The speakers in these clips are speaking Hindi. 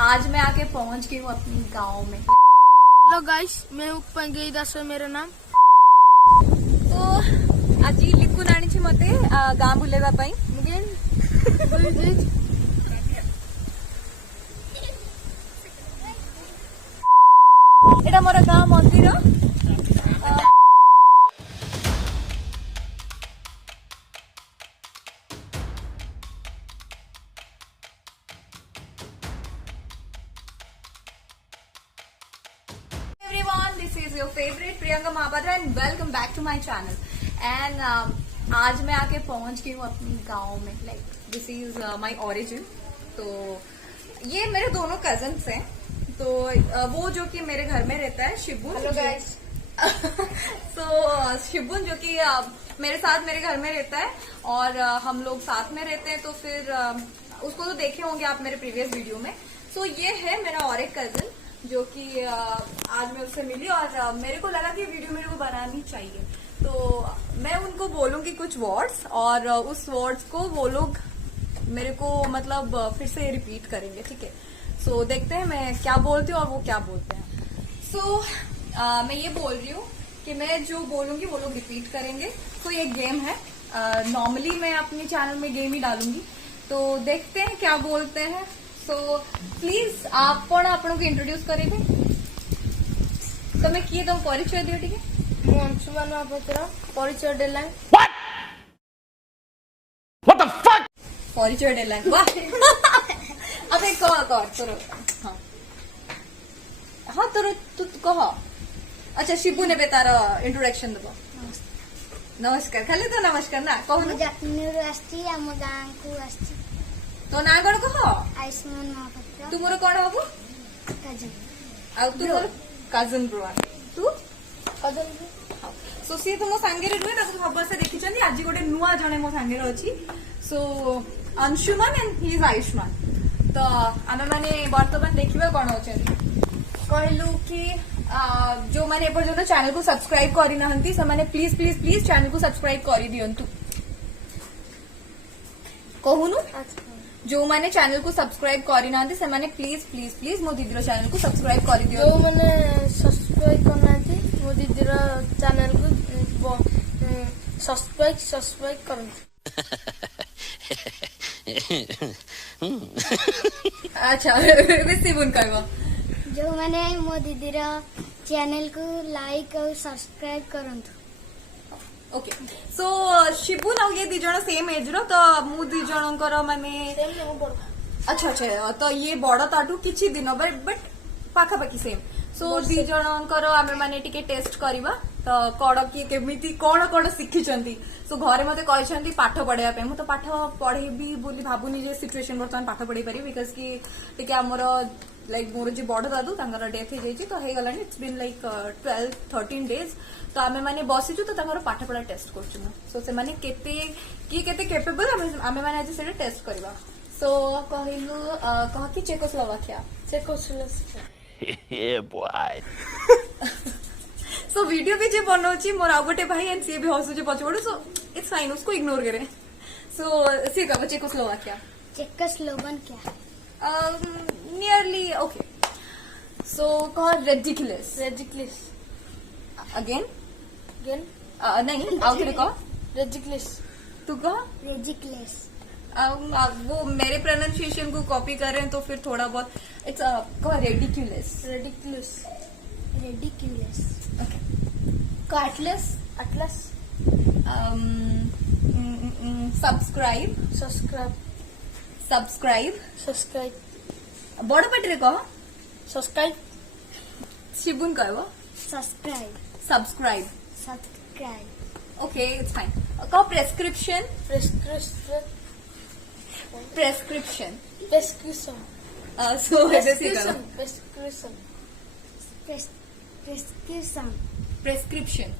आज मैं आके पहुंच गई हूँ अपनी गांव में। हेलो गाइस, मैं उपंगी दास मेरा नाम। तो आज लिखुन आनी मते गाँ बुलेवा पाई। एटा मोर गाँ मंदिर। Everyone, this is your favorite Priyanka Mahabatra and welcome back to my channel. And आज मैं आके पहुंच गई हूँ अपनी गांव में। Like this is my origin. तो ये मेरे दोनों कजन्स हैं। तो वो जो कि मेरे घर में रहता है शिबुन। Hello guys. तो शिबुन जो कि मेरे साथ मेरे घर में रहता है और हम लोग साथ में रहते हैं। तो फिर उसको तो देखे होंगे आप मेरे प्रीवियस वीडियो में। सो ये है मेरा और एक कजन जो कि आज मैं उससे मिली और मेरे को लगा कि वीडियो मेरे को बनानी चाहिए। तो मैं उनको बोलूंगी कुछ वर्ड्स और उस वर्ड्स को वो लोग मेरे को मतलब फिर से रिपीट करेंगे, ठीक है। सो देखते हैं मैं क्या बोलती हूँ और वो क्या बोलते हैं। सो मैं ये बोल रही हूँ कि मैं जो बोलूंगी वो लोग रिपीट करेंगे। तो ये गेम है। नॉर्मली मैं अपने चैनल में गेम ही डालूंगी, तो देखते हैं क्या बोलते हैं। सो प्लीज आप आपको इंट्रोड्यूस करेंगे। तो मैं किए तुम परिचय दियो, ठीक है। ମୁଁ ଅଂଶୁମାନ ମହାପାତ୍ର, ପରିଚୟ ଦେଲା। परिचय डेला अब एक कह तोर। हाँ हाँ तोर तू कह। अच्छा शिबू ने तार इंट्रोडक्शन दब। नमस्कार खाली तो नमस्कार ना कहू। तो ना कौन कह। आयुष्मान महापात्र। तुम कौन हबू। कजन। तू मोर कजन ब्रो। तू କଜନ सो सी तो मो सांगे रुहे ना सब से देखी आज गोटे नुआ जने मो सांगे अच्छी। So Anshuman and he is Ayushman. तो आमे माने वर्तमान देखिबा कोन होचे कहलु कि जो माने एपर्यंत चैनल को सब्सक्राइब करि नाहंती से माने प्लीज प्लीज प्लीज चैनल को सब्सक्राइब करि दियंतु। कहूनु जो माने चैनल को सब्सक्राइब करि नाहंती से माने प्लीज प्लीज प्लीज मो दीदी रो चैनल को सब्सक्राइब करि दियो। जो मैंने सब्सक्राइब करना थी मो दीदी रो चैनल को सब्सक्राइब करूँ। अच्छा बेसी बुन कहबो। जो मैंने मो दीदी रो चैनल को लाइक और सब्सक्राइब करंतु। ओके सो शिबू ना ये दी जण सेम एज रो। तो मु दी जणकर माने अच्छा अच्छा तो ये बड़ ताटू किछि दिन बट पाखा पाखी सेम। सो दी जणकर आमे माने टिके टेस्ट करबा। तो कड़ कि केमिति कोन कोन शिखिचंती। सो घरे मते कहछंती पाठ पढेया पे। मु तो पाठ पढेबी बोली भाबुनी जे सिचुएशन वर्तमान पाठ पढे पारी बिकॉज़ कि टिके हमर लाइक मोर जे बड़ दादू तांगर डेथ हो जाइछि। तो हे गलानी इट्स बीन लाइक 12-13 डेज। तो आमे माने बसिछु तो तांगर पाठ पढा टेस्ट करछु। सो से माने केते कैपेबल आमे माने आज से टेस्ट करबा। सो कहलु कह कि Czechoslovakia. Yeah, boy. So video भी जे बनाउछि मोर आ गोटे भाई एंड सी भी हसुछि पछपड़ू। सो इट्स फाइन उसको इग्नोर करे। सो सी कहबो Czechoslovakia. Czechoslovakia nearly okay. So कह रेडिकुलस। अगेन नहीं आउ थे कह रेडिकुलस। तू कह रेडिकुलस। वो मेरे प्रोनाउंसिएशन को कॉपी करें तो फिर थोड़ा बहुत इट्स कह रेडिकुलस। ओके कह एटलस। सब्सक्राइब बड़ पाटे कह। सब्सक्राइब शिबुन कहबो सब्सक्राइब। Okay it's fine. कह प्रेस्क्रिप्शन। सो प्रेस्क्रिप्शन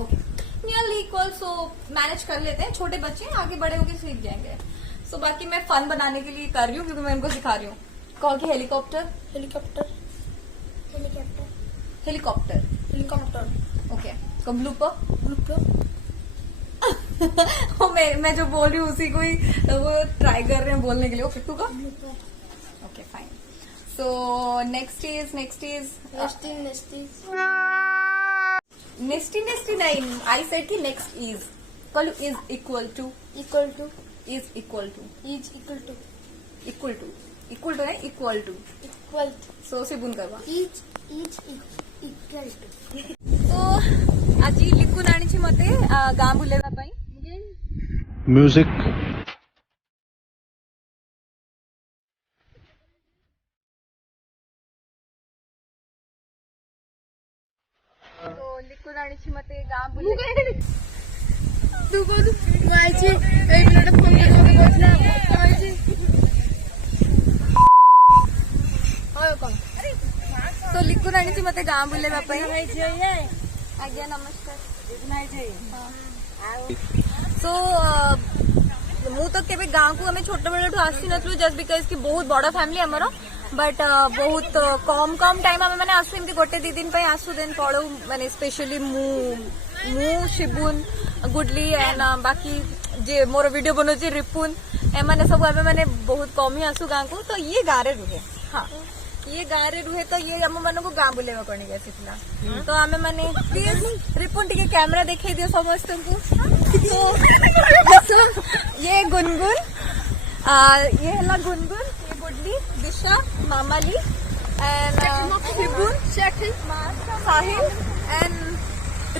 ओके नियरली इक्वल। सो मैनेज कर लेते हैं। छोटे बच्चे आगे बड़े होके सीख जाएंगे। सो बाकी मैं फन बनाने के लिए कर रही हूँ क्योंकि मैं उनको सिखा रही हूँ। कह कि हेलीकॉप्टर ओके। ब्लूपर मैं जो बोल रही हूँ उसी को ही वो ट्राई कर रहे हैं बोलने के लिए। ओके तू का Okay, fine. So next is nesty nesty nine. I said ki next is. Call is equal to equal to is equal to is equal to equal to equal to है equal to. equal to So Sibun करवा. is equal to तो ଆଜି ଲିକୁନ ଆଣିଛି ମତେ ଗାଁ ବୁଲେଇବା ପାଇଁ. म्यूजिक तो ଲିକୁନ ଆଣିଛି ମତେ ଗାଁ ବୁଲେଇବା. ତୁ କହୁଛୁ ମୁଁ ଆଇଛି ଏଇ ପିଲାଟା ଫୋନ କରି ମତେ କହୁଥିଲା ଆଇଛି ହଉ କଣ तो ଲିକୁନ ଆଣିଛି ମତେ ଗାଁ ବୁଲେଇବା ପାଇଁ. ଆଜ୍ଞା ନମସ୍କାର सो ମୁଁ ତ କେବେ ଗାଁକୁ ଆମେ ଛୋଟ ବେଳଠୁ ଆସି ନଥିଲୁ ଜଷ୍ଟ ବିକଜ କି ବହୁତ ବଡ ଫ୍ୟାମିଲି ଆମର ବଟ୍ ବହୁତ କମ ଟାଇମ ଆମେ ମାନେ ଆସୁ ଏମିତି ଗୋଟେ 2 ଦିନ ପାଇଁ ଆସୁ ଦେନ୍ ପଳଉ ମାନେ ସ୍ପେଶାଲି ମୁଁ ଶିବୁନ ଗୁଡଲି एंड बाकी जे मोर वीडियो बनाऊँ रिपुन एमाने सब आमे माने बहुत कम ही आसू गाँ को. तो ये गाँव रे रुहे. हाँ ये गाँव रे रुहे. तो ये आम मान को गाँ बुलेवा कणी आसीथिला. तो आमे माने प्लीज रिपुन टिके कैमरा देखाई दियो समस्त को. तो ये गुनगुन ये है गुनगुन, ये goodly, Disha, मामाली and शिबुन, Sahil and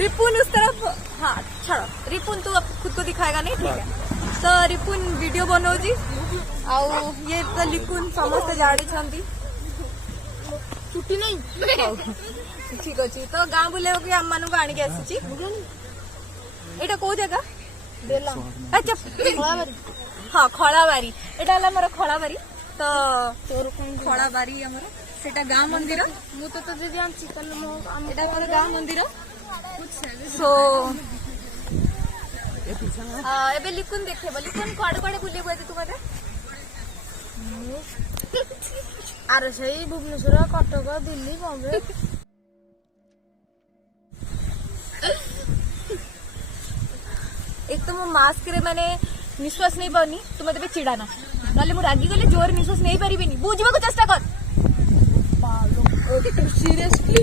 Ripun उस तरफ. हाँ छोड़ो रिपुन तू अब खुद को दिखाएगा नहीं, ठीक है. तो रिपुन वीडियो बनाऊँ आउ ये तो लिकुन समस्त जाड़ी छंदी छुट्टी नहीं ठीक अच्छी. तो गाँ बुले आम मान को आनिक आसी. एटा को जगह देला अच्छा हाँ खलाबारी. एटा हला मोर खलाबारी. तो खलाबारी हमर सेटा गाँ मंदिर. ମୁଁ ତ ତତେ ଜାଣିଛି ତାହେଲେ ମୋ एटा मोर गाँ मंदिर. सो एबे लिकुन देखेब. लिकुन कुआडे कुआडे बुलिए बुए तू मते ଆରେ ସେଇ ଭୁବନେଶ୍ୱର କଟକ ଦିଲ୍ଲୀ ବମ୍ବେ एक तो मो मास्क रे माने निश्वास नहीं पानी. तू मते चिड़ाना नले मु रागी गले जोर निश्वास नहीं पारिबिनी. बुझिबा को चेष्टा कर. सीरियसली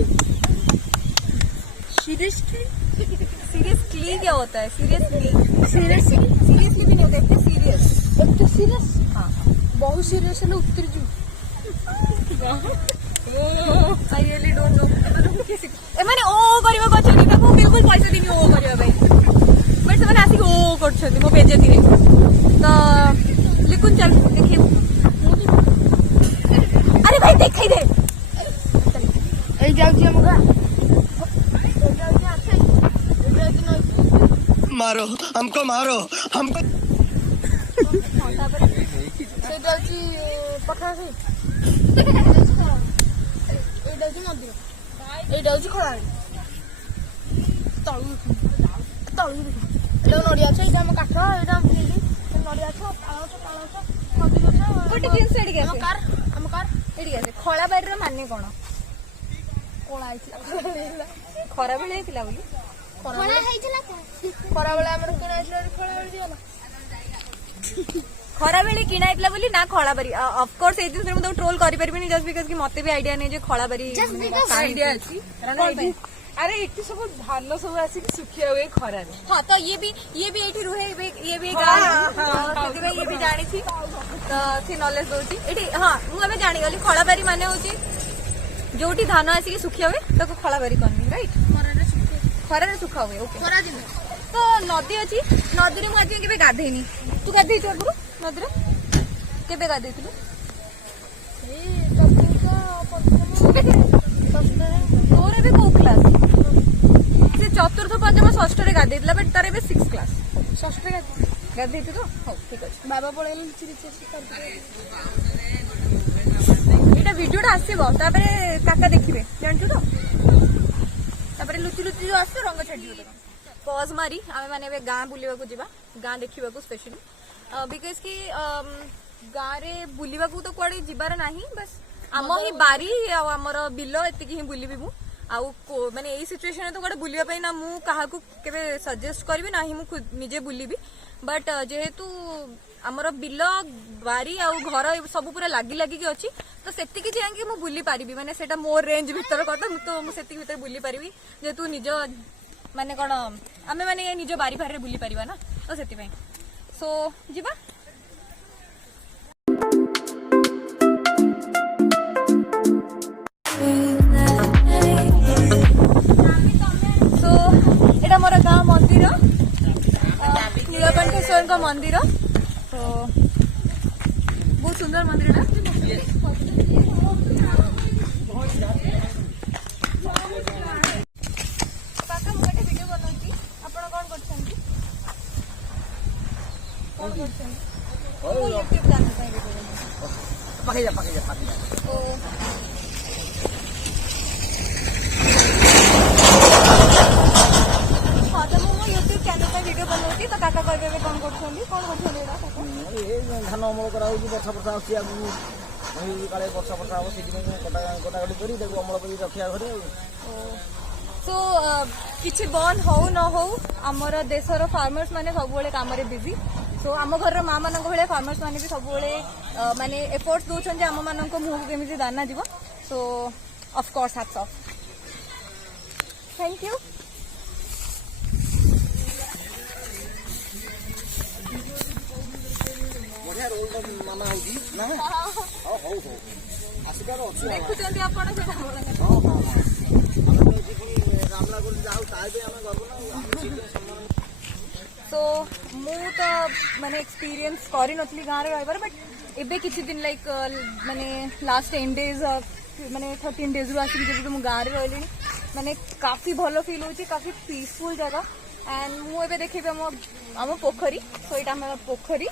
सीरियसली क्या होता है? सीरियसली सीरियसली भी नहीं होता. इतने सीरियस. ଏତେ ସିରିୟସ हाँ ବହୁତ ସିରିୟସ ହେଲେ ଉତ୍ତର ଯିବୁ. I really don't know. एमाने ओ करबा कछथि ताको बिल्कुल पैसा दिनी ओ करबा भाई. बट से माने आसी ओ करछथि मो बेजती रे. तो लिकुन चल देखिए. अरे भाई देखाई दे. ଏଇ ଯାଉଛି ଆମ ଗାଁ मारो हमको ସେଇଟା ହଉଛି ପଠାଣ ସାହି. ଏଇଟା ହଉଛି ମନ୍ଦିର. ଏଇଟା ହଉଛି ଖଳାଳି. ତଳୁ ଏଇଟା ନଡିଆ ଗଛ. ଏଇଟା ଆମ କାଠ. ଏଇଟା ଆମ ଫିଲ୍ଡ. ନଡିଆ ଗଛ, ତାଳ ଗଛ, ଖଜୁରୀ ଗଛ. ଗୋଟେ ଜିନିଷ ଏଠିକି ଆମ ଆସେ. କାର ଏଠିକି ଆସେ. ଖଳାବାରିର ମାନେ କଣ? କଳା ହେଇଥିଲା. ଖରା ବେଳେ ହେଇଥିଲା ବୋଲି. ଖରାବେଳେ ଆମର କିଣା ହେଇଥିଲା ଖଳାବେଳେ ଦିଆଲା. ଖରା ବେଳେ କିଣା ହେଇଥିଲା ବୋଲି ନା ଖଳାବାରି. ଅଫକୋର୍ସ ଏଇ ଜିନିଷ ମୁଁ ତାକୁ ଟ୍ରୋଲ କରିପାରିବିନି ଜଷ୍ଟ ବିକଜ କି ମତେ ବି ଆଇଡିଆ ନାହିଁ ଯେ ଖଳାବାରି ଆଇଡିଆ ଅଛି. ଆରେ ଏଠି ସବୁ ଧାନ ସବୁ ଆସିକି ଶୁଖିଆ ହୁଏ ଖରାରେ. हाँ तो ये भी एठी रुहे. ये भी गाँ ସେଥିପାଇଁ ये भी ଜାଣିଛି. ତ ସେ ନଲେଜ ଦଉଛି ଏଠି. हाँ ମୁଁ ଏବେ ଜାଣିଗଲି ଖଳାବାରି ମାନେ ହଉଛି ଯୋଉଠି ଧାନ ଆସିକି ଶୁଖିଆ ହୁଏ ତାକୁ ଖଳାବାରି କହନ୍ତି. ରାଇଟ୍. ଖରାରେ ଶୁଖା ହୁଏ. ଓକେ. ଖରା ଦିନ ତ ନଦୀ ଅଛି. ନଦୀରେ ମୁଁ ଆଜି କେବେ ଗାଧେଇନି. ତୁ ଗାଧେଇଛୁ ଆଗରୁ ନଦୀରେ? କେବେ ଗାଧେଇଥିଲୁ? ତୋର ଏବେ କୋଉ କ୍ଲାସ? ସେ ଚତୁର୍ଥ ପଞ୍ଚମ ଷଷ୍ଠରେ ଗାଧେଇଥିଲା ବଟ୍ ତାର ଏବେ 6th କ୍ଲାସ. ଷଷ୍ଠରେ ଗାଧେଇଛୁ ତ? ହଉ ଠିକ ଅଛି. ବାବା ପଳେଇଲେ ଏଇଟା ଭିଡିଓଟା ଆସିବ ତାପରେ କାକା ଦେଖିବେ ଜାଣିଛୁ ତ. ତାପରେ ଲୁଚି ଯୋଉ ଆସିବ ରଙ୍ଗ ଛାଡିଯିବ ତ. ପଜ ମାରି ଆମେ ମାନେ ଏବେ ଗାଁ ବୁଲିବାକୁ ଯିବା. ଗାଁ ଦେଖିବାକୁ ସ୍ପେଶାଲି ବିକଜ କି ଗାଁରେ ବୁଲିବାକୁ ତ କୁଆଡେ ଯିବାର ନାହିଁ. ବାସ୍ ଆମ ହିଁ ବାରି ଆଉ ଆମର ବିଲ ଏତିକି ହିଁ ବୁଲିବି ମୁଁ. ଆଉ ମାନେ ଏଇ ସିଚୁଏସନରେ ତ କୁଆଡେ ବୁଲିବା ପାଇଁ ନା ମୁଁ କାହାକୁ କେବେ ସଜେଷ୍ଟ କରିବି ନା ହିଁ ମୁଁ ନିଜେ ବୁଲିବି. बट जेहेतु आमर बिल बारी आ घर सब पूरा लागी लागिक अच्छी तो सेतिकी जाएंगे मु बुली पारिबी माने सेटा मोर रेंज भीतर कथा तो मु सेतिकी भीतर बुली पारिबी जेतु निज माने कोन आमे माने निज बारी भारे बुली पारिबा ना तो सेति पई सो जिबा सो एटा मोर गाँ मंदिर नीलकंठेश्वर का मंदिर तो बहुत सुंदर मंदिर है काका मु गोटे वीडियो बनाउची आपण कोन करछंती कोन करछंती ओ YouTube चैनल पे वीडियो पकड़ जा तो हाँ तो मु YouTube चैनल पे वीडियो बनाउची तो काका कहबे कोन करछंती एटा काका ये धान अमल करा होगी वर्षा वर्षा आसी आगु काले वर्षा वर्षा हम से कटाकटी करी देखो अमल करी रखिया घरे सो किछि बन हो न हो आमर देशर फार्मर्स माने सब बेले काम रे बिजी सो आम घर माँ मान भाई फार्मर्स माने भी सब बेले माने एफर्ट्स दउछन जे आम मान मुह केमिति दाना जीव सो of course hats off thank you बढ़िया रोल मामा होगी ना हो हो हो आसिकार अछि देखुचंती आपण से हां हां हम जे पुनी रामला गुल जाऊ ताबे हम गरबो ना सो मु तो माने एक्सपीरियंस करी नथली गाँ रे रहबार बट एबे किछि दिन लाइक माने लास्ट 10 डेज माने 13 डेज रु आसी जे मु गाँ रे रहली माने काफी भलो फील होची काफी पीसफुल जगह एंड मु एबे देखिबे हम पोखरी सो एटा हम पोखरी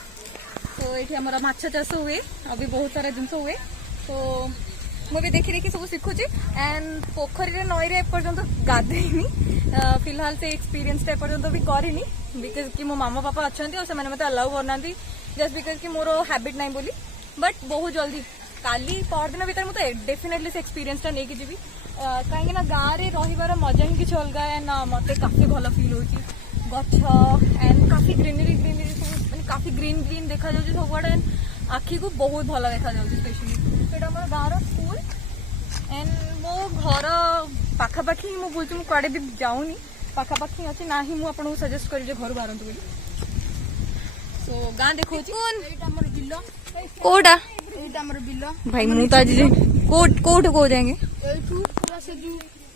तो ये हमारा माछ चाष हुए अभी बहुत सारा जिनस हुए तो मुझे देखी देखी सब शिखुची एंड पोखरी नई रे पर्यंत गाधेनी फिलहाल से एक्सपीरियंस पर्यंत भी करनी बिकज कि मो मामा पापा अच्छा और से मत अलाउ करना जस्ट बिकज कि मोर हैबिट ना बोली बट बहुत जल्दी काली परदिन भर मुझे डेफिनेटली से एक्सपीरियंस टा नहीं जीवी कहीं गाँव में रही मजा ही किसी अलग एंड मत काफी भल फिल हो गछ एंड काफी ग्रीनरी ग्रीनरी काफी ग्रीन ग्रीन देखा जाउची सब आड़े आखि को बहुत भल देखा जाउची स्पेशली सेटा हमर गाँव स्कूल एंड मो घर पाखापाखी मु बोलछु मु कुआडे भी जाउनी पाखापाखी अछि ना ही मु आपन सजेस्ट करी जे घर बारंतु बोली सो गाँ देखौची कोन एटा हमर बिल्लो कोडा एटा हमर बिल्लो भाई मु तो आज कोट कोट को जाएंगे एठू पूरा से जो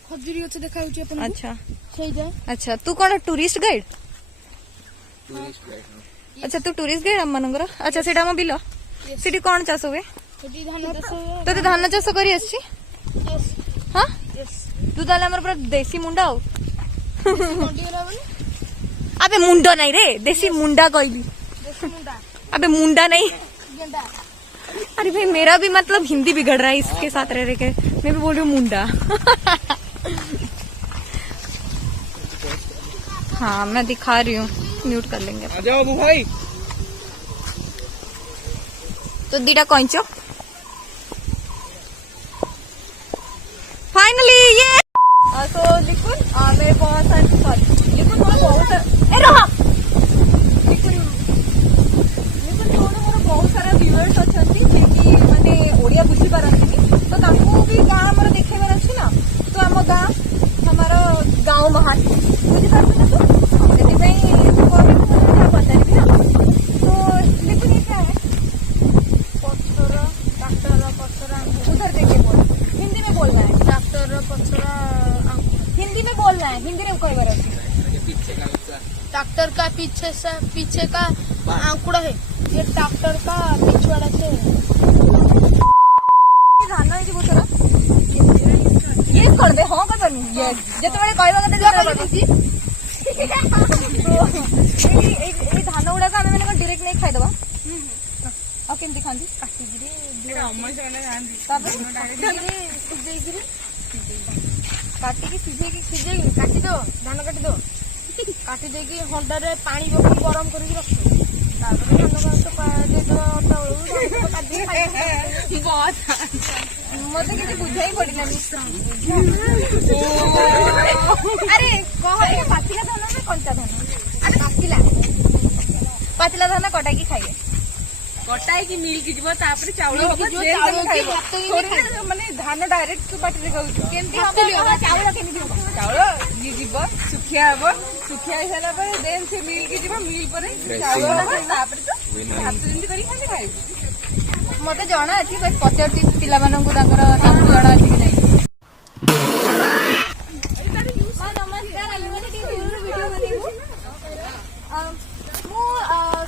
खजुरी अछि देखाउची अपन अच्छा सही जाए अच्छा तू कौन टूरिस्ट गाइड अच्छा तू टूरिस्ट गाइड हम मनंगर अच्छा सेटा हम बिल सेठी कौन चाष हुए एटी धान चाष तो धान चाष करी आछि यस हां यस तू ताले हमर पूरा देसी मुंडा हो मंडी गला बनी अबे मुंडा नहीं रे देसी मुंडा कहली देसी मुंडा अबे मुंडा नहीं गेंडा अरे भाई मेरा भी मतलब हिंदी बिगड़ रहा है इसके साथ रह रहे के मैं भी बोल रही हूँ मुंडा हाँ मैं दिखा रही हूँ म्यूट कर लेंगे आ जाओ भाई तो दीटा कौंचो फाइनली ये तो लिखुन मेरे बहुत सारे सॉरी लिखुन मोर बहुत सारे ए रहा लिखुन मोर बहुत सारा व्यूअर्स अछंती जे माने ओडिया बुझी पारंती तो ताकू भी गाँ हमर देखेबार अछि ना तो हम गाँ हमारा गाँव महान बुझी पारछ ना तो सेति पई कोन पता भी ना तो लिखुन ये क्या है पत्थर ट्रैक्टर पत्थर उधर देखिए बोल हिंदी में बोलना है ट्रैक्टर पत्थर हिंदी में बोलना है हिंदी में कोई बार ट्रैक्टर का पीछे का आंकड़ा है ये ट्रैक्टर का पिछवाड़ा से धान है बहुत सारा ये कर दे हाँ कर नहीं ये जैसे मैंने कहवा ये धान गुड़ा का मैंने डायरेक्ट नहीं खाई दबा और केमती खाती काटिकी सिझेगी काटी दो धान काटी दो काटी देगी हंडा रे पानी गरम करके रख मत किसी बुझा ही पड़ेगा अरे कह पाचिला धान में कंचा धान अरे पाचिला धान कटा की खाइए कटा ହେଇକି ମିଲ୍କ ଯିବ ତାପରେ ଚାଉଳ ହବ ମାନେ ଧାନ ଡାଇରେକ୍ଟ ପାଟିରେ ଖାଉଛୁ କେମିତି ହବ ଚାଉଳ କେମିତି ହବ ଚାଉଳ ଯିବ ଶୁଖିଆ ହବ ଶୁଖିଆ ହେଇସାରିଲା ପରେ ଦେନ୍ ସେ ମିଲ୍କ ଯିବ ମିଲ୍ ପରେ ଚାଉଳ ହବ ତାପରେ ତ ଭାତ ଯେମିତି କରିକି ଖାଲି ଖାଇବୁ ମତେ ଜଣା ଅଛି ବସ୍ ପଚାରୁଛି ପିଲାମାନଙ୍କୁ ତାଙ୍କର ସବୁ ଜଣା ଅଛି କି ନାହିଁ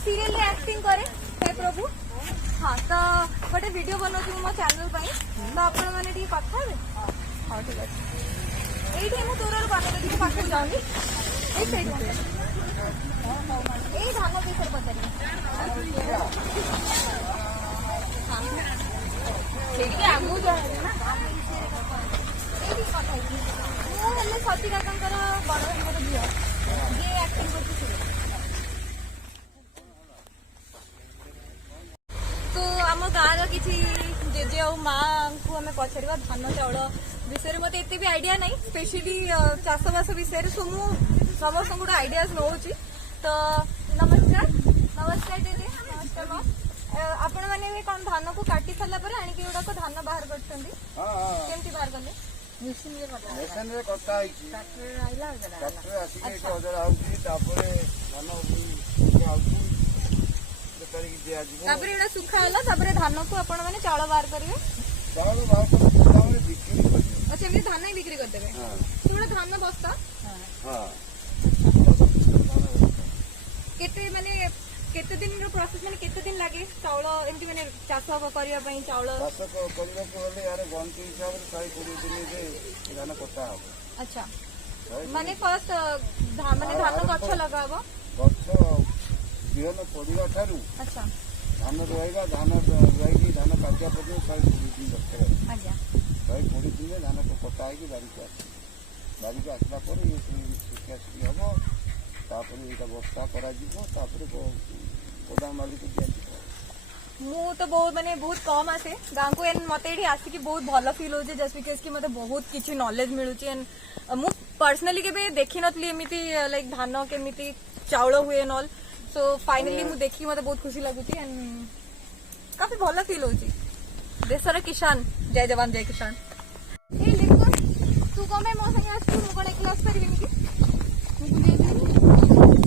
सीरियल एक्टिंग करे हे प्रभु हाँ तो गोटे वीडियो बनाऊँ मो चैनल तो आपण मैंने कथा हे हाँ ठीक अच्छे ये दूर बात पाख जाऊनी धान विषय पचार आगू सती काका बड़ भाई झील जी एक्टिंग कर तो आम गाँव किसी जेजे और माँ को आम पचार धान चाउल विषय मत एत भी आइडिया नहीं स्पेशली चाषबास विषय सो मु समस्त गोटे आइडियाज नौ तो नमस्कार नमस्कार दीदी नमस्कार माँ आपण मैंने भी कौन धान को काटी सारा पर आनिक गुड़ाक धान बाहर करमती बाहर कले मेसीन सुखा है धान को आपण मैंने चाउल बाहर करेंगे अच्छा ये धान ही बिक्री करदे थोड़ा धान बस्ता केते माने केते दिन रो प्रोसेस माने केते दिन लागे चाउल एमती माने चाष करिया पई चाउल चाष करबा को होले यार गंती हिसाब रे 120 दिन जे धान कटा हो अच्छा माने फर्स्ट माने धान गछ लगाबो गछ बिहन पड़िया ठारू अच्छा धान रोइबा धान रोइकी धान काटिया पड़े 120 दिन दरकार आज्ञा 120 दिन धान को कटा है बारी के आसला पर ये सुखिया सुखी हम तापर ये बस्ता करा गोदाम मालिक दिया मु तो बहुत माने बहुत कम आसे गाँव को एंड मत ये आसिक बहुत भल फिल हो जस्ट बिकज कि मत बहुत किसी नॉलेज मिलूँ एंड मु पर्सनली केबे देखी नथली एमिति लाइक धान केमिति चाउल हुए नॉल सो फाइनली मु देखी मत बहुत खुशी लगुची एंड काफी भल फिल हो देशर किसान जय जवान जय किसान ए देखो तू कमे मो संगे आस तू कोन एक क्लास करिबिनी कि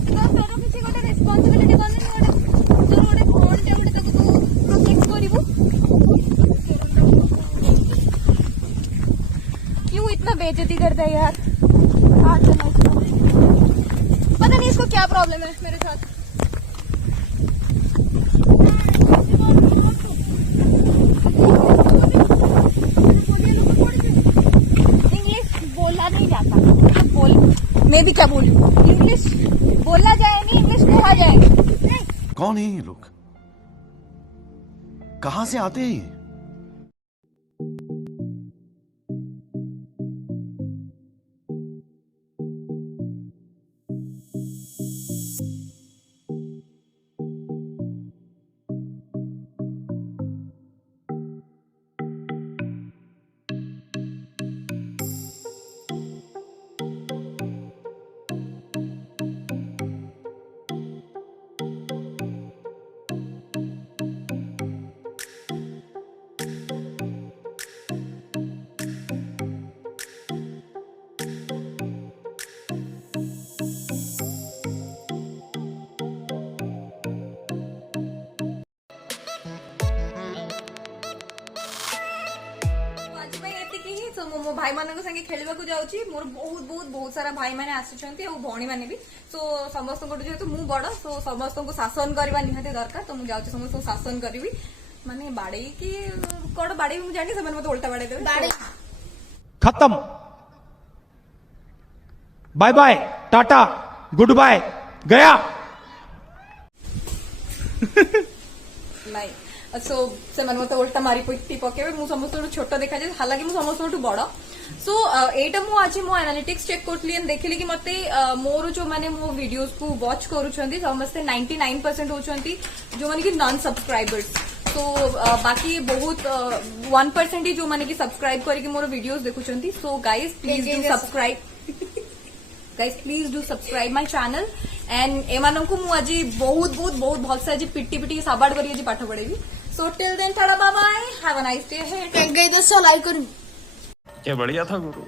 क्लास करो किसी गोटे रिस्पांसिबिलिटी बने गोटे तोर गोटे फोन टे गोटे ताको तू प्रोटेक्ट करिवो क्यों इतना बेइज्जती करता है यार आज पता नहीं इसको क्या प्रॉब्लम है मेरे साथ मैं भी क्या बोलूं इंग्लिश बोला जाए नहीं इंग्लिश कहा जाए कौन है ये लोग कहां से आते हैं ये मो भाई मान संगे खेलवा जाऊँगी मोर बहुत बहुत बहुत सारा भाई मैंने आसुच्च भौणी मैंने भी सो समस्त जेहेतु मु बड़ सो समस्त को शासन करवा निहाती दरकार तो मुझे समस्त शासन करी माने बाड़े कि कौन बाड़े मुझे जानी से मत उल्टा बाड़े देवे खत्म bye bye tata good bye गया नहीं सो से मत उल्टा मारी पिटी पकेबे मु समस्त छोट देखा जाए हालांकि मु समस्त बड़ सो एटा मु आज मो एनालिटिक्स चेक करथली एंड देखिली कि मते मोर जो माने मो वीडियोस को वॉच करूछंती समस्ते 99% होछंती जो माने कि नॉन सब्सक्राइबर्स तो बाकी बहुत 1% ही जो माने कि सब्सक्राइब करके मोर वीडियोस देखुछंती so guys please do subscribe guys please do subscribe my channel and एमानंकु मु आज बहुत बहुत बहुत भलसे आज पिटी पिटी साबाड़ करी आज पाठ पढ़ेबी so till then ta-ta bye bye have a nice day ahead like करू क्या बढ़िया था गुरु।